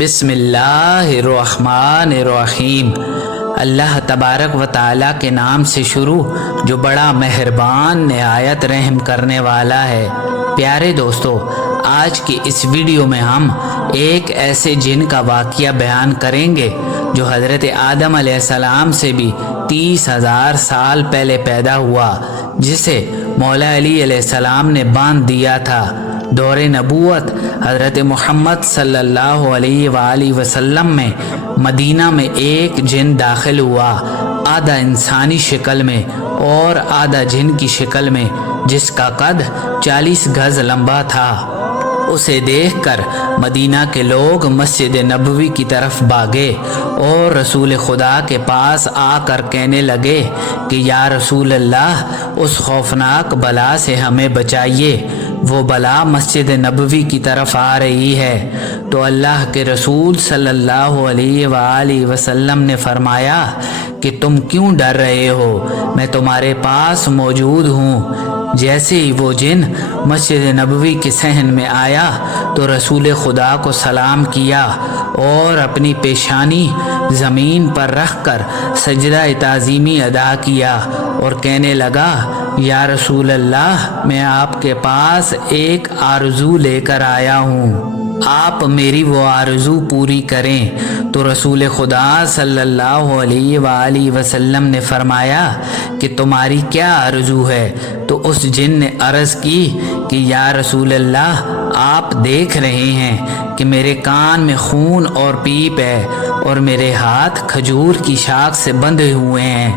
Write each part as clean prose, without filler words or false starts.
بسم اللہ الرحمن الرحیم۔ اللہ تبارک و تعالیٰ کے نام سے شروع جو بڑا مہربان نہایت رحم کرنے والا ہے۔ پیارے دوستو، آج کی اس ویڈیو میں ہم ایک ایسے جن کا واقعہ بیان کریں گے جو حضرت آدم علیہ السلام سے بھی 30,000 سال پہلے پیدا ہوا، جسے مولا علی علیہ السلام نے باندھ دیا تھا۔ دور نبوت حضرت محمد صلی اللہ علیہ وآلہ وسلم میں مدینہ میں ایک جن داخل ہوا، آدھا انسانی شکل میں اور آدھا جن کی شکل میں، جس کا قد 40 گز لمبا تھا۔ اسے دیکھ کر مدینہ کے لوگ مسجد نبوی کی طرف بھاگے اور رسول خدا کے پاس آ کر کہنے لگے کہ یا رسول اللہ، اس خوفناک بلا سے ہمیں بچائیے، وہ بلا مسجد نبوی کی طرف آ رہی ہے۔ تو اللہ کے رسول صلی اللہ علیہ وآلہ وسلم نے فرمایا کہ تم کیوں ڈر رہے ہو، میں تمہارے پاس موجود ہوں۔ جیسے ہی وہ جن مسجد نبوی کے صحن میں آیا تو رسول خدا کو سلام کیا اور اپنی پیشانی زمین پر رکھ کر سجدہ تعظیمی ادا کیا اور کہنے لگا، یا رسول اللہ، میں آپ کے پاس ایک آرزو لے کر آیا ہوں، آپ میری وہ آرزو پوری کریں۔ تو رسول خدا صلی اللہ علیہ وآلہ وسلم نے فرمایا کہ تمہاری کیا آرزو ہے؟ تو اس جن نے عرض کی کہ یا رسول اللہ، آپ دیکھ رہے ہیں کہ میرے کان میں خون اور پیپ ہے اور میرے ہاتھ کھجور کی شاخ سے بندھے ہوئے ہیں۔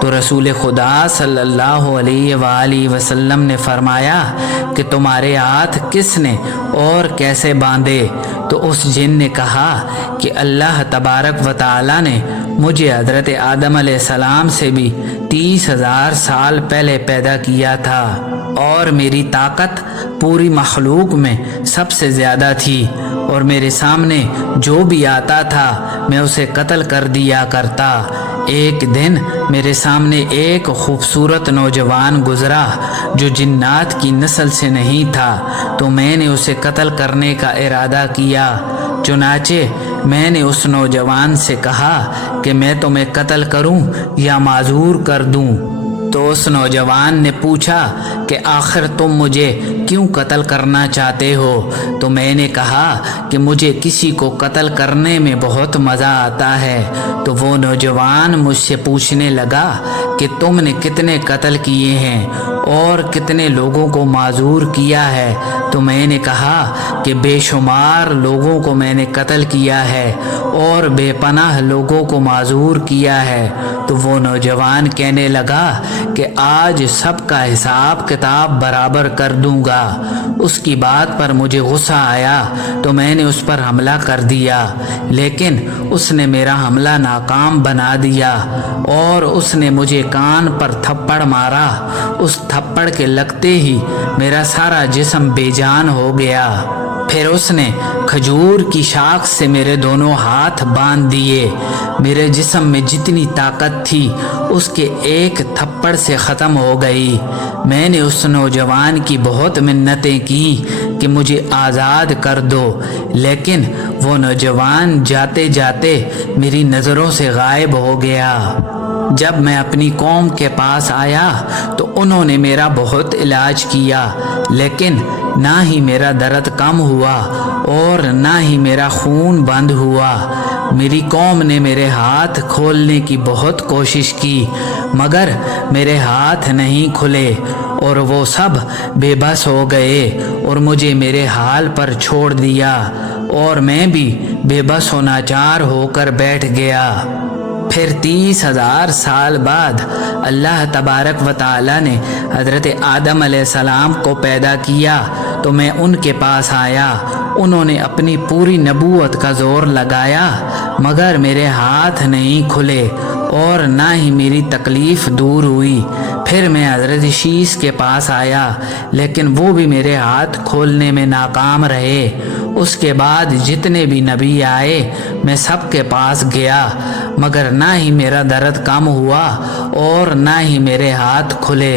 تو رسول خدا صلی اللہ علیہ وآلہ وسلم نے فرمایا کہ تمہارے ہاتھ کس نے اور کیسے باندھے؟ تو اس جن نے کہا کہ اللہ تبارک و تعالیٰ نے مجھے حضرت آدم علیہ السلام سے بھی 30,000 سال پہلے پیدا کیا تھا اور میری طاقت پوری مخلوق میں سب سے زیادہ تھی، اور میرے سامنے جو بھی آتا تھا میں اسے قتل کر دیا کرتا۔ ایک دن میرے سامنے ایک خوبصورت نوجوان گزرا جو جنات کی نسل سے نہیں تھا، تو میں نے اسے قتل کرنے کا ارادہ کیا۔ چنانچہ میں نے اس نوجوان سے کہا کہ میں تمہیں قتل کروں یا معذور کر دوں؟ تو اس نوجوان نے پوچھا کہ آخر تم مجھے کیوں قتل کرنا چاہتے ہو؟ تو میں نے کہا کہ مجھے کسی کو قتل کرنے میں بہت مزہ آتا ہے۔ تو وہ نوجوان مجھ سے پوچھنے لگا کہ تم نے کتنے قتل کیے ہیں اور کتنے لوگوں کو معذور کیا ہے؟ تو میں نے کہا کہ بے شمار لوگوں کو میں نے قتل کیا ہے اور بے پناہ لوگوں کو معذور کیا ہے۔ تو وہ نوجوان کہنے لگا کہ آج سب کا حساب کتاب برابر کر دوں گا۔ اس کی بات پر مجھے غصہ آیا تو میں نے اس پر حملہ کر دیا، لیکن اس نے میرا حملہ ناکام بنا دیا اور اس نے مجھے کان پر تھپڑ مارا۔ اس تھپڑ کے لگتے ہی میرا سارا جسم بے جان ہو گیا۔ پھر اس نے کھجور کی شاخ سے میرے دونوں ہاتھ باندھ دیے۔ میرے جسم میں جتنی طاقت تھی اس کے ایک تھپڑ سے ختم ہو گئی۔ میں نے اس نوجوان کی بہت منتیں کی کہ مجھے آزاد کر دو، لیکن وہ نوجوان جاتے جاتے میری نظروں سے غائب ہو گیا۔ جب میں اپنی قوم کے پاس آیا تو انہوں نے میرا بہت علاج کیا، لیکن نہ ہی میرا درد کم ہوا اور نہ ہی میرا خون بند ہوا۔ میری قوم نے میرے ہاتھ کھولنے کی بہت کوشش کی، مگر میرے ہاتھ نہیں کھلے اور وہ سب بے بس ہو گئے اور مجھے میرے حال پر چھوڑ دیا، اور میں بھی بے بس و ناچار ہو کر بیٹھ گیا۔ پھر 30,000 سال بعد اللہ تبارک و تعالیٰ نے حضرت آدم علیہ السلام کو پیدا کیا، تو میں ان کے پاس آیا۔ انہوں نے اپنی پوری نبوت کا زور لگایا، مگر میرے ہاتھ نہیں کھلے اور نہ ہی میری تکلیف دور ہوئی۔ پھر میں حضرت شیس کے پاس آیا، لیکن وہ بھی میرے ہاتھ کھولنے میں ناکام رہے۔ اس کے بعد جتنے بھی نبی آئے میں سب کے پاس گیا، مگر نہ ہی میرا درد کم ہوا اور نہ ہی میرے ہاتھ کھلے۔